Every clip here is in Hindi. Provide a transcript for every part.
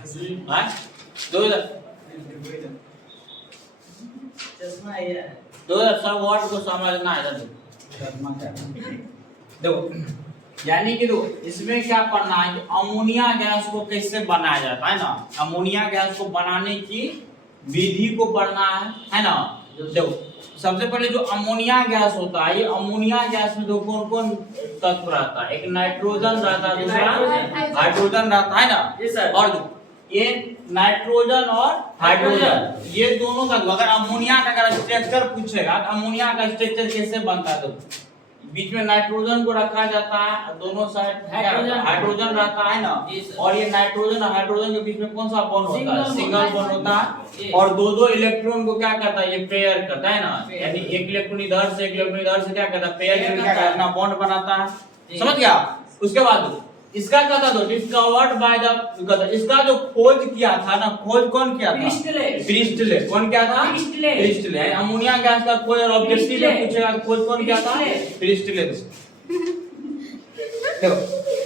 हाँ दो चश्मा है सब वर्ड को समझना है देखो यानी कि देखो इसमें क्या पढ़ना है कि अमोनिया गैस को कैसे बनाया जाता है ना, अमोनिया गैस को बनाने की विधि को पढ़ना है ना। देखो सबसे पहले जो अमोनिया गैस होता है, ये अमोनिया गैस में दो कौन कौन तत्व रहता है, एक नाइट्रोजन रहता है, दूसरा हाइड्रोजन रहता है ना। और ये नाइट्रोजन और हाइड्रोजन ये दोनों तत्व, अगर अमोनिया का अगर स्ट्रक्चर पूछेगा तो अमोनिया का स्ट्रक्चर कैसे बनता है, तो बीच में नाइट्रोजन को रखा जाता है, दोनों साइड हाइड्रोजन रहता है ना, और ये नाइट्रोजन और हाइड्रोजन के बीच में कौन सा बॉन्ड होता है, सिंगल बॉन्ड होता है, और दो दो इलेक्ट्रॉन को क्या करता है, ये पेयर करता है ना, यानी एक इलेक्ट्रॉन इधर से एक इलेक्ट्रॉन इधर से क्या करता है, पेयर करके क्या करता है, बॉन्ड बनाता है। समझ गया। उसके बाद इसका क्या था, डिस्कवर्ड बाय द, इसका जो खोज किया था ना, खोज कौन किया था, प्रिस्टले। कौन किया था, प्रिस्टले। अमोनिया गैस का खोज और ऑब्जेक्टिव में पूछेगा खोज कौन किया था, प्रिस्टले। देखो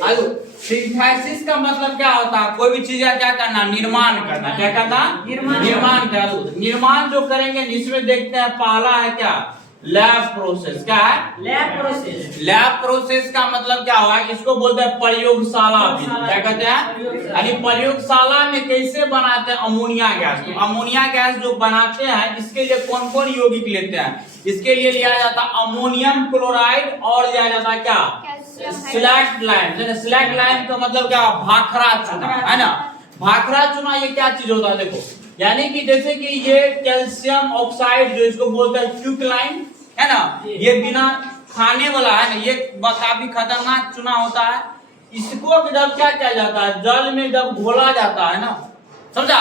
आगे सिंथेसिस का मतलब क्या होता है, कोई भी चीज का क्या करना, निर्माण करना। क्या करना, निर्माण करना। निर्माण जो करेंगे इसमें देखते हैं पहला है क्या, लैब प्रोसेस। क्या है, लैब प्रोसेस। लैब प्रोसेस का मतलब क्या हुआ, इसको बोलते हैं प्रयोगशाला भी। क्या कहते हैं, यानी प्रयोगशाला में कैसे बनाते हैं अमोनिया गैस। तो अमोनिया गैस जो बनाते हैं इसके लिए कौन कौन यौगिक लेते हैं, इसके लिए लिया जाता है अमोनियम क्लोराइड और लिया जाता है क्या, स्लैक्ट लाइम। स्लैक्ट लाइम का मतलब क्या, भाखरा चूना है ना। भाखरा चूना ये क्या चीज होता है, देखो यानी कि जैसे कि ये कैल्शियम ऑक्साइड जो इसको बोलते हैं क्विकलाइन है ना, ये बिना खाने वाला है ना, ये काफी खतरनाक चूना होता है। इसको जब क्या किया जाता है, जल में जब घोला जाता है ना, समझा,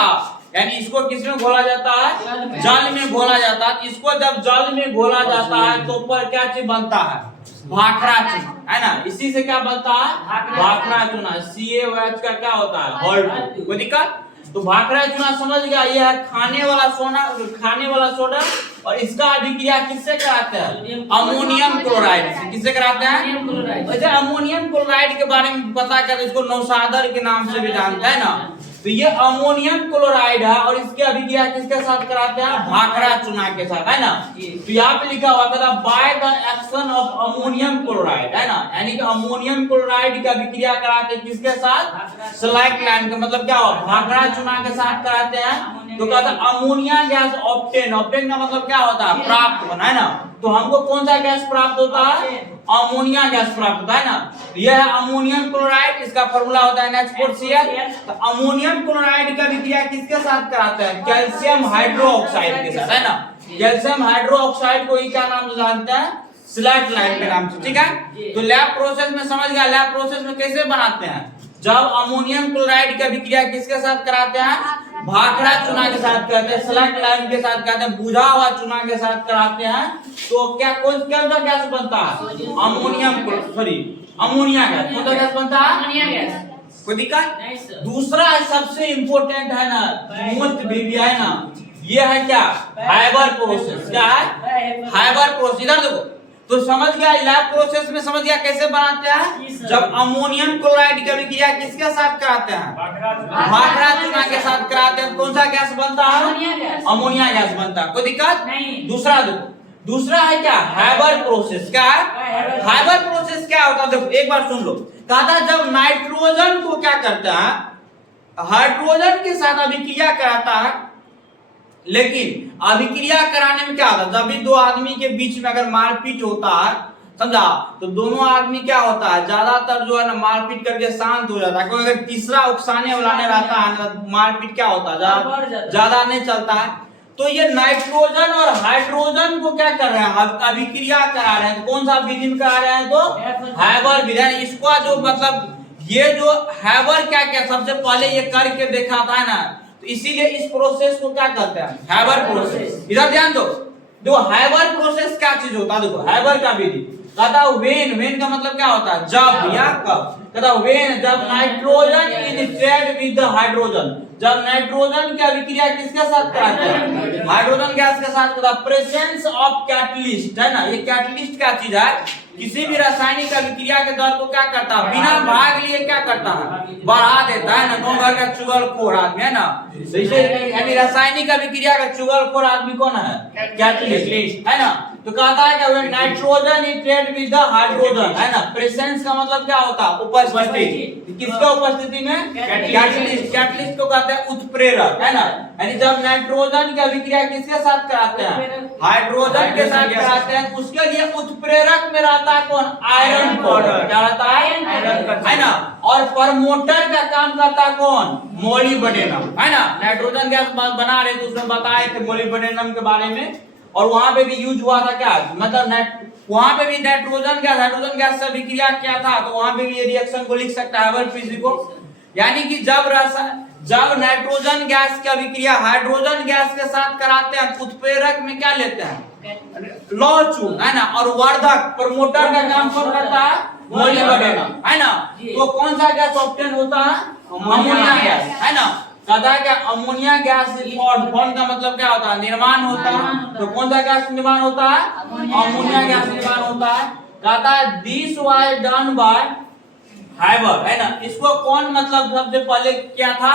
यानी इसको किस में घोला जाता है, जल में घोला जाता है। इसको जब जल में घोला जाता है तो ऊपर क्या चीज बनता है, भाखरा चूना है ना। इसी से क्या बनता है, भाखरा चूना। CaOH का क्या होता है, हॉल्ट। कोई दिक्कत, तो भाखरा चूना समझ गया, ये है खाने वाला सोना, खाने वाला सोडा। और इसका अभिक्रिया किससे कराते हैं, अमोनियम क्लोराइड से। किससे कराते हैं, वैसे अमोनियम क्लोराइड के बारे में पता कर, इसको नौशादर के नाम से भी जानते हैं ना। तो ये अमोनियम क्लोराइड है और इसके अभिक्रिया किसके साथ कराते हैं, भाखरा चूना के साथ है ना। तो यहाँ पे लिखा हुआ था by the action of ammonium chloride है ना, यानी कि अमोनियम क्लोराइड की अभिक्रिया कराते हैं किसके साथ, स्लैक्ट लाइम का मतलब क्या हुआ, भाखरा चूना के साथ कराते हैं। तो कहता है अमोनिया गैस ऑब्टेन। ऑब्टेन का मतलब क्या होता है, प्राप्त होना है ना। तो हमको कौन सा गैस प्राप्त होता है, अमोनिया गैस प्राप्त होता है ना। यह है अमोनियम क्लोराइड, इसका फॉर्मूला होता है NH4Cl। तो अमोनियम क्लोराइड का अभिक्रिया किसके साथ कराते हैं, कैल्शियम हाइड्रोक्साइड के साथ है ना। कैल्शियम हाइड्रोक्साइड को ही क्या नाम से जानते हैं, स्लैक्ट लाइम के नाम से। ठीक है, तो लैब प्रोसेस में समझ गया, लैब प्रोसेस में कैसे बनाते हैं, जब अमोनियम क्लोराइड की अभिक्रिया किसके साथ कराते हैं, भाखरा चूना के साथ कराते हैं, स्लैक्ट लाइम के साथ कराते हैं, बुझा हुआ चूना के साथ कराते हैं। तो क्या कौन सा गैस बनता है, अमोनियम अमोनिया गैस। कौन सा गैस बनता है, अमोनिया गैस। कोई दिक्कत। दूसरा सबसे इंपॉर्टेंट है ना, मोस्ट बेबी है ना, ये है क्या, हाइबर प्रोसेस। क्या है, हाइबर प्रोसेस। इधर देखो, तो समझ गया लैब प्रोसेस में, समझ गया कैसे बनाते हैं, जब अमोनियम क्लोराइड की अभिक्रिया किसके साथ कराते हैं, भाखरा चूना के साथ कराते हैं, कौन सा गैस बनता है, अमोनिया गैस बनता है। कोई दिक्कत नहीं। दूसरा देखो, दूसरा है क्या, हाइबर प्रोसेस। क्या है, हाइबर प्रोसेस क्या होता है, देखो एक बार सुन लो। कहा था जब नाइट्रोजन को क्या करता है, हाइड्रोजन के साथ अभिक्रिया कराता है, लेकिन अभिक्रिया कराने में क्या होता है, जब भी दो आदमी के बीच में अगर मारपीट होता है, समझा, तो दोनों आदमी क्या होता है, ज्यादातर जो है ना मारपीट करके शांत हो जाता है। क्योंकि अगर तीसरा उकसाने वाला नहीं रहता है ना, मारपीट क्या होता है, ज्यादा नहीं चलता है। तो ये नाइट्रोजन और हाइड्रोजन को क्या कर रहे हैं, अभिक्रिया करा रहे हैं। कौन सा विधि में करा रहे हैं, तो हाइबर विधि। इसका जो मतलब ये जो हाइबर क्या क्या सबसे पहले ये करके देखा था ना, तो इसीलिए इस प्रोसेस को क्या कहते हैं, हाइबर प्रोसेस। इधर ध्यान दो, देखो हाइबर प्रोसेस क्या चीज होता है, देखो हाइबर का विधि। कहता वेन, वेन का मतलब क्या होता है, जब या कब। कहता वेन, जब nitrogen is trade with the hydrogen, जब नाइट्रोजन की अभिक्रिया किसके साथ कराते हैं, हाइड्रोजन गैस के साथ। कहता प्रेजेंस ऑफ कैटलिस्ट है ना, ये कैटलिस्ट क्या चीज है, किसी भी रासायनिक अभिक्रिया के दर को क्या करता है, बिना भाग लिए क्या करता है, बढ़ा देता है ना। कौन घर का चुगलखोर आदमी है ना, जैसे यानी रासायनिक अभिक्रिया का चुगलखोर आदमी कौन है, कैटलिस्ट है ना। तो कहता है कि nitrogen iterate with the hydrogen है ना, प्रेजेंस का मतलब क्या होता है, उपस्थिति। किसका उपस्थिति में, कैटलिस्ट को कहते हैं उत्प्रेरक है ना। यानी जब नाइट्रोजन की अभिक्रिया किसके साथ कराते हैं, हाइड्रोजन के साथ कराते हैं, उसके लिए उत्प्रेरक में रहता है कौन, आयरन पाउडर। क्या रहता है ना। और प्रमोटर का काम करता है कौन, मोलिब्डेनम है ना। नाइट्रोजन गैस बना रहे तो उसमें बताए थे मोलिब्डेनम के बारे में, और वहां पे भी यूज हुआ था क्या, मतलब वहां पे भी नाइट्रोजन गैस हाइड्रोजन गैस से अभिक्रिया किया था, तो वहां पे भी ये रिएक्शन को लिख सकता है हर्बल फिजिको। यानी कि जब नाइट्रोजन गैस की अभिक्रिया हाइड्रोजन गैस के साथ कराते हैं, उत्प्रेरक में क्या लेते हैं, लौह है ना। और वर्धक प्रमोटर का काम कौन करता है, मोलिब्डेनम है ना। तो कौन सा गैस ऑब्टेन होता है, अमोनिया गैस है ना। कहता है कि अमोनिया गैस फॉर्म का मतलब क्या होता है, निर्माण होता है। तो कौन सा गैस निर्माण होता है, अमोनिया गैस निर्माण होता है। कहता है this was done by Haber है ना। इसको कौन मतलब सबसे पहले क्या था,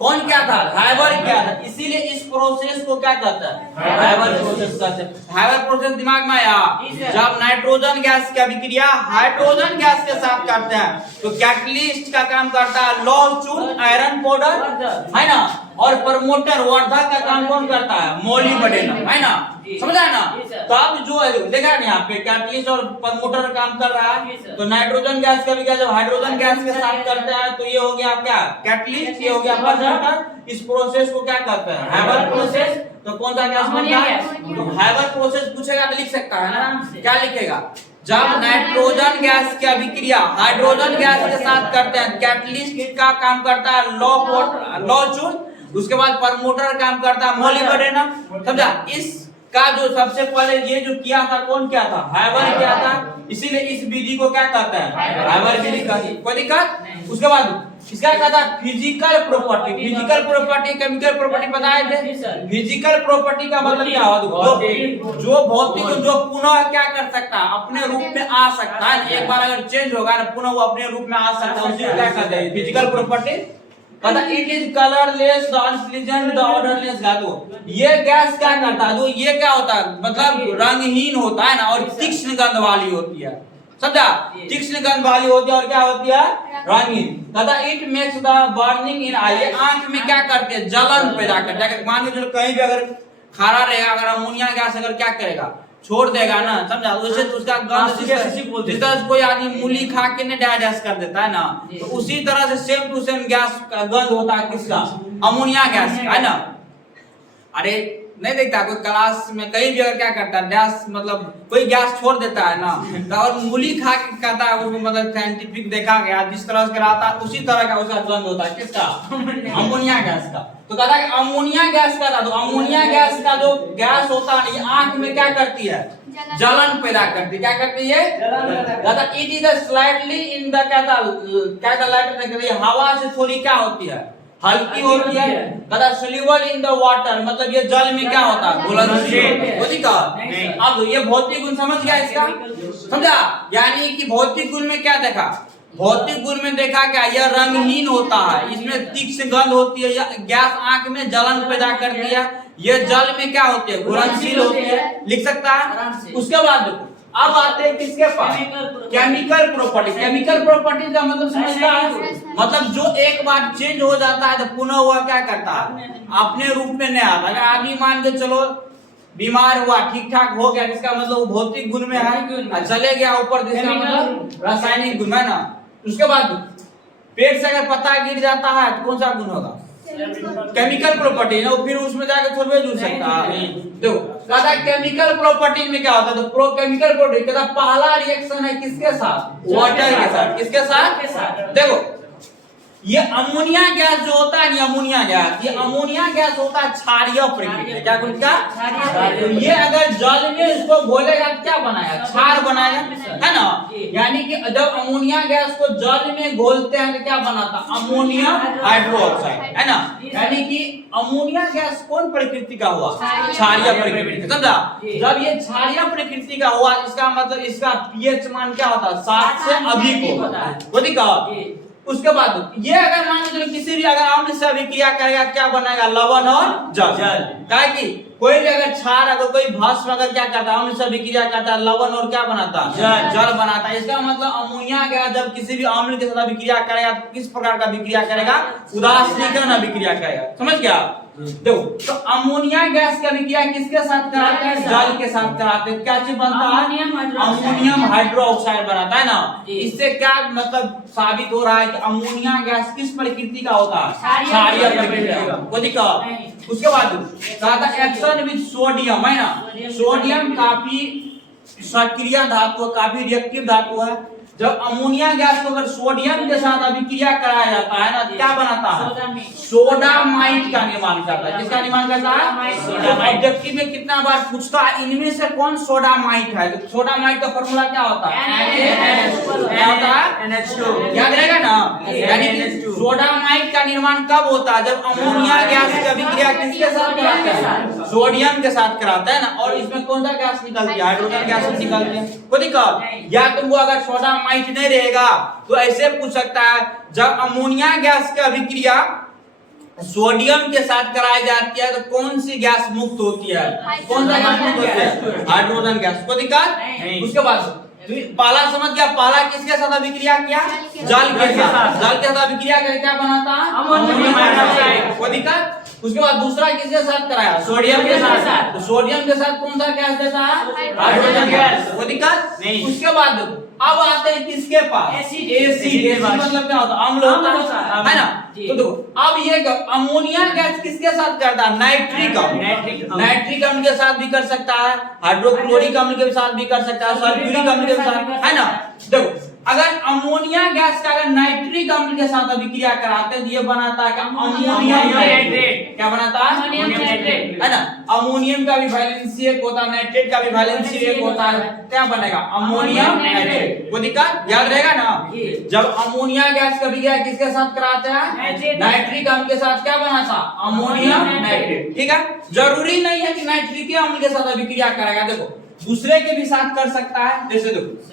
कौन क्या था, हाइबर क्या था। इसीलिए इस प्रोसेस को क्या कहता है, हाइबर प्रोसेस कहते हैं। हाइबर प्रोसेस दिमाग में आया, जब नाइट्रोजन गैस की अभिक्रिया हाइड्रोजन गैस के साथ करते हैं तो कैटलिस्ट का काम करता है लौह चूर्ण आयरन पाउडर है ना। और प्रमोटर वर्धक का काम कौन करता है, मोलिब्डेनम है ना। समझा ना। तब जो है देखा ना यहाँ पे कैटलिस्ट और प्रमोटर काम कर रहा है। तो नाइट्रोजन गैस का भी क्या, जब हाइड्रोजन गैस के साथ करते हैं तो ये हो गया क्या, कैटलिस्ट, ये हो गया प्रमोटर। इस प्रोसेस को क्या कहते हैं, हाइबर प्रोसेस। तो कौन सा गैस बनता है, तो हाइबर प्रोसेस पूछेगा तो लिख सकता है ना, क्या लिखेगा, जब नाइट्रोजन गैस की अभिक्रिया हाइड्रोजन गैस के साथ करते हैं, कैटलिस्ट का काम करता है लौह चूर्ण, उसके बाद प्रमोटर काम करता है मोलिब्डेनम। समझा। इस का जो सबसे पहले ये जो किया था कौन क्या था, हाइबर किया था। इसीलिए इस विधि को क्या कहते हैं, हाइबर विधि कहते हैं। कोई दिक्कत। उसके बाद इसका कहता है physical property. Physical property chemical property बताए थे। फिजिकल प्रॉपर्टी का मतलब क्या होगा, जो भौतिक जो पुनः क्या कर सकता है, अपने रूप में आ सकता है। एक बार अगर चेंज होगा ना, पुनः वो अपने रूप में आ सकता है, उसे क्या कहते हैं, physical property. It is colourless, the unpleasant, the odourless धातु। ये गैस क्या करता है, तो ये क्या होता है, मतलब रंगहीन होता है ना, और तीक्ष्ण गंध वाली होती है। समझा। तीक्ष्ण गंध वाली होती है और क्या होती है, रंगीन। कहता it makes the burning in eye, ये आंख में क्या करते हैं, जलन पैदा करता है। मान लीजिए कहीं भी अगर खारा रहेगा, अगर अमोनिया गैस अगर क्या करेगा, छोड़ देगा ना, समझा, उससे तो उसका गंध जिस तरह कोई आदमी मूली खा के ने डाइजेस्ट कर देता है ना, तो उसी तरह से सेम टू सेम गैस का गंध होता है किसका, अमोनिया गैस है ना। अरे नहीं देखता कोई क्लास में कहीं भी अगर क्या करता है, गैस मतलब कोई गैस छोड़ देता है ना, तो और मूली खा के कहता है, उसको मतलब साइंटिफिक देखा गया जिस तरह से रहता है उसी तरह का उसका गंध होता है किसका, अमोनिया गैस का। तो कहता है अमोनिया गैस का था, तो अमोनिया गैस का जो गैस होता है ये आंख में क्या करती है, जलन पैदा करती है। क्या करती है, कहता it is slightly in the कहता लाइट, हवा से थोड़ी क्या होती है, हल्की होती है। कहता सोल्यूबल इन द वाटर, मतलब ये जल में क्या होता है, घुलनशील होती का। अब ये भौतिक गुण समझ गया इसका, समझा। यानी कि भौतिक गुण में क्या देखा, भौतिक गुण में देखा क्या, यह रंगहीन होता है, इसमें तीक्ष्ण गंध होती है, गैस आंख में जलन पैदा करती है, ये जल में क्या होती है, घुलनशील होती है, लिख सकता है। उसके बाद देखो अब आते हैं किसके पास, केमिकल प्रॉपर्टी। केमिकल प्रॉपर्टी का मतलब समझता है, मतलब जो एक बार चेंज हो जाता है तो पुनः वह क्या करता है, अपने रूप में नहीं आता। अगर आदमी मान के चलो बीमार हुआ, ठीक ठाक हो गया, इसका मतलब वो भौतिक गुण में है, चले गया ऊपर, इसका मतलब रासायनिक गुण है ना। उसके बाद पेट से अगर पत्ता गिर जाता है तो कौन सा गुण होगा, केमिकल प्रॉपर्टी ना, फिर उसमें जाकर थोड़ा जुड़ सकता है। देखो कहता केमिकल प्रॉपर्टी में क्या होता है, तो प्रो केमिकल प्रॉपर्टी कहता पहला रिएक्शन है किसके साथ, वाटर के साथ। किसके साथ, देखो ये अमोनिया गैस जो होता है, अमोनिया गैस, ये अमोनिया गैस होता है क्षारीय प्रकृति। क्या कुछ का? ये अगर जल में इसको घोलेगा क्या बनाएगा? क्षार बनाएगा, है ना। यानी कि जब अमोनिया गैस को जल में घोलते हैं तो क्या बनाता? अमोनियम हाइड्रोक्साइड, है ना। यानी कि अमोनिया गैस कौन प्रकृति का हुआ? क्षारीय प्रकृति, समझा। जब ये क्षारीय प्रकृति का हुआ, इसका मतलब इसका पीएच मान क्या होता है? 7 से अधिक होता है, वो दिखा। उसके बाद ये अगर मान लो किसी भी अगर अम्ल से अभिक्रिया करेगा क्या बनेगा? लवण और जल। क्या कि कोई भी अगर क्षार अगर कोई भस्म अगर क्या करता है? अम्ल से अभिक्रिया करता है, लवण और क्या बनाता है? जल बनाता है। इसका मतलब अमोनिया गैस जब किसी भी अम्ल के साथ अभिक्रिया करेगा तो किस प्रकार का अभिक्रिया करेगा? उदासीनीकरण अभिक्रिया करेगा, समझ गया। देखो तो अमोनिया गैस की अभिक्रिया किसके साथ कराते हैं? जल के साथ कराते हैं। क्या चीज बनता है? अमोनियम हाइड्रोक्साइड बनाता है ना। इससे क्या मतलब साबित हो रहा है कि अमोनिया गैस किस प्रकृति का होता है? क्षारीय प्रकृति का, वो दिखा। उसके बाद एक्शन विद सोडियम, है ना। सोडियम काफी सक्रिय धातु, काफी रिएक्टिव धातु है। जब अमोनिया गैस को अगर सोडियम के साथ अभिक्रिया कराया जाता है ना, क्या बनाता है? सोडामाइड का निर्माण करता है। किसका निर्माण करता है? ऑब्जेक्टिव में कितना बार पूछता है इनमें से कौन सोडामाइड है? तो सोडामाइड का फॉर्मूला क्या होता है? क्या होता है? NH2, याद रहेगा ना। यानी कि सोडामाइड का निर्माण कब होता है? जब अमोनिया गैस की अभिक्रिया किसके साथ कराते हैं? सोडियम के साथ कराता है ना। और इसमें कौन सा गैस निकलती है? हाइड्रोजन गैस निकलती है, वो दिक्कत। या तुमको अगर सोडा माइट नहीं रहेगा तो ऐसे पूछ सकता है, जब अमोनिया गैस की अभिक्रिया सोडियम के साथ कराई जाती है तो कौन सी गैस मुक्त होती है? कौन सा गैस मुक्त होती है? हाइड्रोजन गैस, को दिक्कत। उसके बाद पहला समझ गया, पहला किसके साथ अभिक्रिया किया? जल के साथ। जल के साथ अभिक्रिया करके क्या बनाता है? अमोनियम हाइड्रोक्साइड, को दिक्कत। उसके बाद दूसरा किसके साथ कराया? सोडियम के साथ। तो सोडियम के साथ कौन सा गैस देता है? हाइड्रोजन गैस, वो दिक्कत नहीं। उसके बाद अब आते हैं किसके पास? एसिड मतलब क्या होता है? अम्ल होता है ना। तो देखो अब ये अमोनिया गैस किसके साथ करता है? नाइट्रिक अम्ल। नाइट्रिक अम्ल के साथ भी कर सकता है, हाइड्रोक्लोरिक अम्ल के साथ भी कर सकता है, सल्फ्यूरिक अम्ल के साथ, है ना। देखो अगर अमोनिया गैस का अगर नाइट्रिक अम्ल के साथ अभिक्रिया कराते हैं तो ये बनाता है अमोनियम नाइट्रेट। क्या बनाता है? अमोनियम नाइट्रेट, है ना। अमोनियम का भी वैलेंसी एक होता है, नाइट्रेट का भी वैलेंसी एक होता है। क्या बनेगा? अमोनियम नाइट्रेट, वो दिक्कत याद रहेगा ना। जब अमोनिया गैस का अभिक्रिया किसके साथ कराते हैं? नाइट्रिक अम्ल के साथ, क्या बनाता? अमोनियम नाइट्रेट, ठीक है। जरूरी नहीं है कि नाइट्रिक अम्ल के साथ अभिक्रिया करेगा, देखो दूसरे के भी साथ कर सकता है। जैसे देखो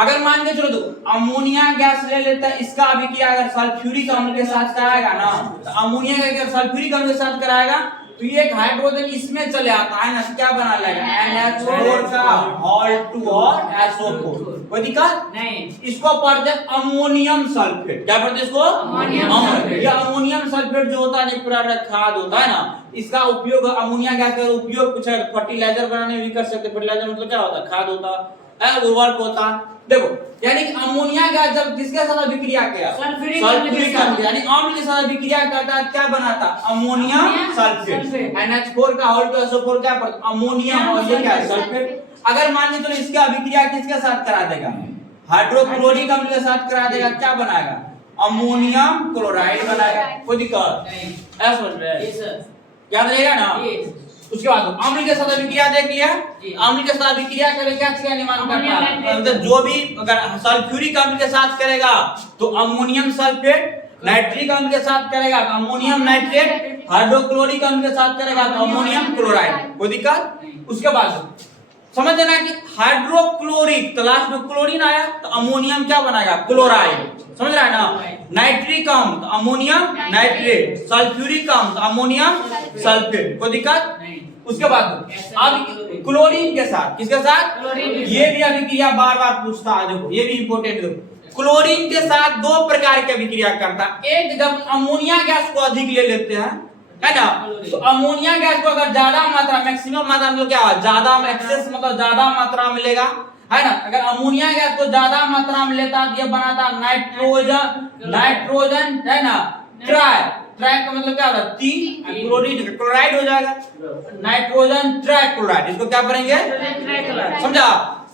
अगर मान के चलो तो अमोनिया गैस ले लेता है, इसका अभिक्रिया अगर सल्फ्यूरिक अम्ल के साथ कराएगा ना, तो अमोनिया का अगर सल्फ्यूरिक अम्ल के साथ कराएगा तो ये एक हाइड्रोजन इसमें चले आता है ना, क्या बना लेगा? NH4 का Hal2 और SO4, कोई दिक्कत नहीं। इसको पढ़ते अमोनियम सल्फेट। क्या पढ़ते इसको? अमोनियम। ये अमोनियम सल्फेट जो होता है एक प्रकार का खाद होता है ना। इसका उपयोग अमोनिया गैस का उपयोग कुछ फर्टिलाइजर बनाने में भी कर सकते। फर्टिलाइजर मतलब क्या होता है? खाद होता है, उर्वरक होता है। देखो यानी कि अमोनिया गैस जब किसके साथ अभिक्रिया किया? सल्फ्यूरिक अम्ल, यानी अम्ल के साथ अभिक्रिया करता है, क्या बनाता? Ammonium sulphate. NH4 का Hal2 SO4 क्या पड़ता? अमोनियम, और ये क्या है? सल्फेट। अगर मान लीजिए चलो इसका अभिक्रिया किसके साथ करा देगा? हाइड्रोक्लोरिक अम्ल के साथ करा देगा, क्या बनाएगा? अमोनियम क्लोराइड बनाएगा, कोई दिक्कत नहीं। ऐसा समझ रहे? याद रहेगा ना। उसके बाद अम्ल के साथ अभिक्रिया देख लिया। अम्ल के साथ अभिक्रिया करके क्या चीज का निर्माण करता है? मतलब जो भी अगर सल्फ्यूरिक अम्ल के साथ करेगा तो अमोनियम सल्फेट, नाइट्रिक अम्ल के साथ करेगा तो अमोनियम नाइट्रेट, हाइड्रोक्लोरिक अम्ल के साथ करेगा तो अमोनियम क्लोराइड, कोई दिक्कत। उसके बाद समझ लेना कि हाइड्रोक्लोरिक तो लास्ट में क्लोरीन आया तो अमोनियम क्या बनाएगा? क्लोराइड, समझ रहा है ना। नाइट्रिक अम्ल तो अमोनियम नाइट्रेट, सल्फ्यूरिक अम्ल तो अमोनियम सल्फेट, कोई दिक्कत नहीं। उसके बाद अब क्लोरीन के साथ, किसके साथ? ये भी अभिक्रिया बार बार पूछता है, देखो ये भी इंपॉर्टेंट। देखो क्लोरीन के साथ दो प्रकार की अभिक्रिया करता है। एक जब अमोनिया गैस को अधिक ले लेते हैं, है ना, तो अमोनिया गैस को अगर ज्यादा मात्रा, मैक्सिमम मात्रा मतलब क्या है? ज्यादा एक्सेस मतलब ज्यादा मात्रा मिलेगा, है ना। अगर अमोनिया गैस को ज्यादा मात्रा में लेता है तो ये बनाता नाइट्रोजन, है ना, ट्राई का मतलब क्या होता है? तीन, क्लोराइड हो जाएगा, नाइट्रोजन ट्राइक्लोराइड। इसको क्या करेंगे? समझा?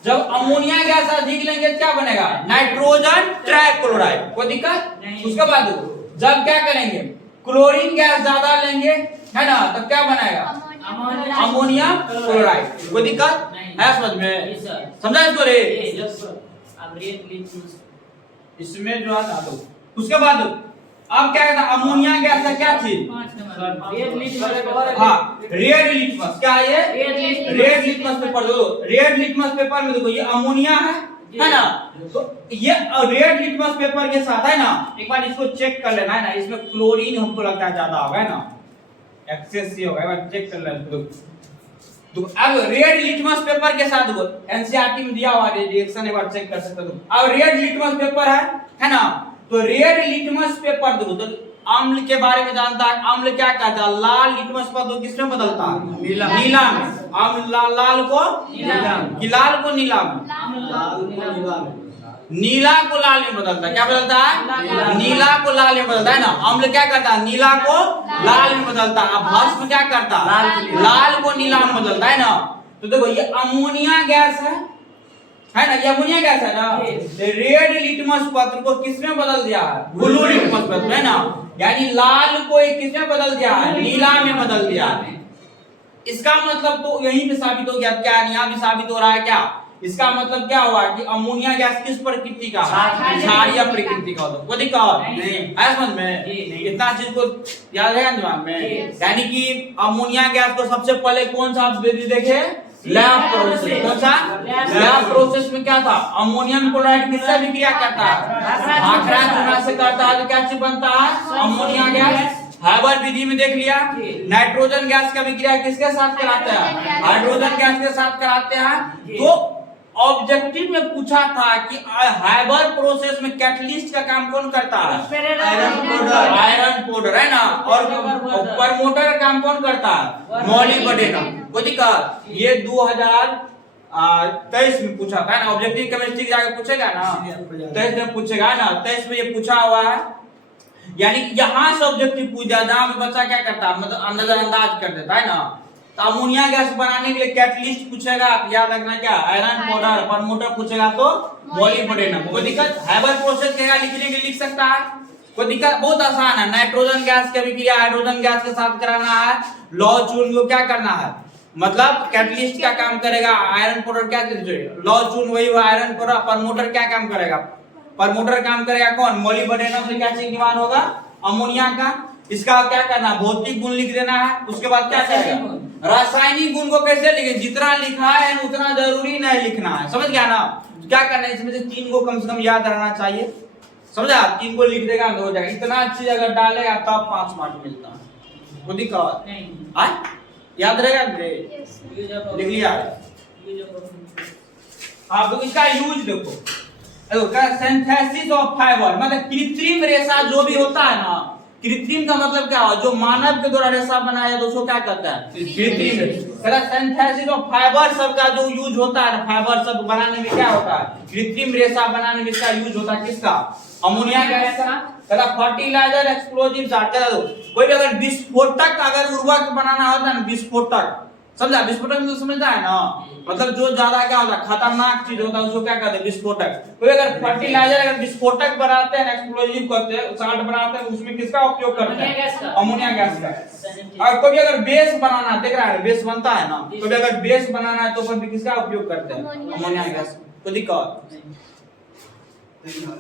जब अमोनिया गैस अधिक लेंगे तो क्या बनेगा? Nitrogen trichloride. कोई दिक्कत? नहीं। उसके बाद जब क्या करेंगे? क्लोरीन गैस ज्यादा लेंगे, है ना, तब क्या बनाएगा? Ammonium chloride. कोई दिक्कत है समझ में? समझा इसको रे? इसमें जो है दो। उसके बाद अब क्या कहता है? अमोनिया गैस का क्या चीज? हाँ, रेड लिटमस। क्या है ये? Red litmus paper. दो रेड लिटमस पेपर में देखो ये अमोनिया है ना, तो ये रेड लिटमस पेपर के साथ है ना, एक बार इसको चेक कर लेना है ना, इसमें क्लोरीन हमको लगता है ज्यादा होगा, है ना, एक्सेस ही होगा, एक बार चेक कर लेना। तो अब रेड लिटमस पेपर के साथ देखो एनसीईआरटी में दिया हुआ रिएक्शन एक बार चेक कर सकते हो। अब रेड लिटमस पेपर है ना, तो रेड लिटमस पेपर देखो तो अम्ल के बारे में जानता है। अम्ल क्या कहता है? लाल लिटमस पेपर किसमें बदलता है? नीला में। अम्ल लाल को नीला में, नीला को लाल में बदलता है। क्या बदलता है? नीला को लाल में बदलता है ना। अम्ल क्या करता है? नीला को लाल में बदलता है। अब भस्म क्या करता है? लाल को नीला में बदलता है ना। तो देखो ये अमोनिया गैस है ना, ये अमोनिया गैस है ना, रेड लिटमस पत्र को किसमें बदल दिया है? ब्लू लिटमस पत्र, है ना, यानी लाल को किसमें बदल दिया है? नीला में बदल दिया है। इसका मतलब तो यहीं पे साबित हो गया, क्या यहाँ भी साबित हो रहा है क्या? इसका मतलब क्या हुआ कि अमोनिया गैस किस प्रकृति का? क्षारीय प्रकृति का होता है। कोई दिक्कत नहीं है समझ में? इतना चीज को याद है दिमाग में। यानी कि अमोनिया गैस को सबसे पहले कौन सा विधि देखे? Lab process. कौन सा? लैब प्रोसेस में क्या था? अमोनियम क्लोराइड किससे विक्रिया करता है? भाखड़ा चूना से करता है, तो क्या चीज बनता है? Ammonia gas. हाइबर विधि में देख लिया, नाइट्रोजन गैस का विक्रिया किसके साथ कराते हैं? हाइड्रोजन गैस के साथ कराते हैं। तो ऑब्जेक्टिव में पूछा था कि हाइबर प्रोसेस में कैटलिस्ट का काम कौन करता है? आयरन पाउडर, है ना, और प्रमोटर का काम कौन करता है? मॉलिब्डेनम। कोई दिक्कत? ये 2023 में पूछा था ना, ऑब्जेक्टिव केमिस्ट्री जाके पूछेगा ना, 23 में पूछेगा ना, 23 में ये पूछा हुआ है। यानी यहाँ से ऑब्जेक्टिव पूछ दिया, जहाँ पे बच्चा क्या करता है, मतलब नजरअंदाज कर देता है ना। तो अमोनिया गैस बनाने के लिए कैटलिस्ट पूछेगा, याद रखना क्या? Iron powder. प्रमोटर पूछेगा तो मॉलिब्डेनम। कोई दिक्कत? हाइबर प्रोसेस क्या लिखने के लिख सकता है, कोई दिक्कत? बहुत आसान है। नाइट्रोजन गैस का विक्रिया हाइड्रोजन गैस के साथ कराना है। लौ चून को क्या करना है, मतलब कैटलिस्ट क्या काम करेगा? आयरन पाउडर क्या लौ चून वही हुआ आयरन पाउडर। प्रमोटर क्या काम करेगा? प्रमोटर काम करेगा कौन? मॉलिब्डेनम से क्या चीज निर्माण होगा? अमोनिया का। इसका क्या करना? भौतिक गुण लिख देना है। उसके बाद क्या करेगा? रासायनिक गुण को कैसे लिखे? जितना लिखा है उतना जरूरी नहीं लिखना है, समझ गया ना? क्या करना है, इसमें से 3 को कम से कम याद रहना चाहिए, समझा? 3 को लिख देगा तो हो जाएगा। इतना चीज अगर डालेगा तब 5 मार्क मिलता है। कोई दिक्कत नहीं? याद रहेगा? लिख लिया? आप तो इसका यूज देखो, सिंथेसिस ऑफ फाइबर, मतलब कृत्रिम रेशा जो भी होता है ना, कृत्रिम का मतलब क्या है? जो मानव के द्वारा रेशा बनाया तो उसको क्या कहता है? कृत्रिम। सिंथेसिस ऑफ फाइबर सब का जो यूज होता है, फाइबर सब बनाने में क्या होता है? कृत्रिम रेशा बनाने में इसका यूज होता है। किसका? अमोनिया गैस का। फर्टिलाइजर, एक्सप्लोजिव, कोई भी अगर विस्फोटक अगर उर्वरक बनाना होता है ना, विस्फोटक, समझा? विस्फोटक मतलब समझता है ना, मतलब जो ज्यादा क्या होता है, खतरनाक चीज होता है, उसको क्या कहते हैं? विस्फोटक। कोई अगर फर्टिलाइजर अगर विस्फोटक बनाते हैं, एक्सप्लोजिव करते हैं, साल्ट बनाते हैं, उसमें किसका उपयोग करते हैं? अमोनिया गैस का। और कोई अगर बेस बनाना, देख रहा है बेस बनता है ना, कोई अगर बेस बनाना है तो फिर किसका उपयोग करते हैं? Ammonia gas. कोई दिक्कत? धन्यवाद।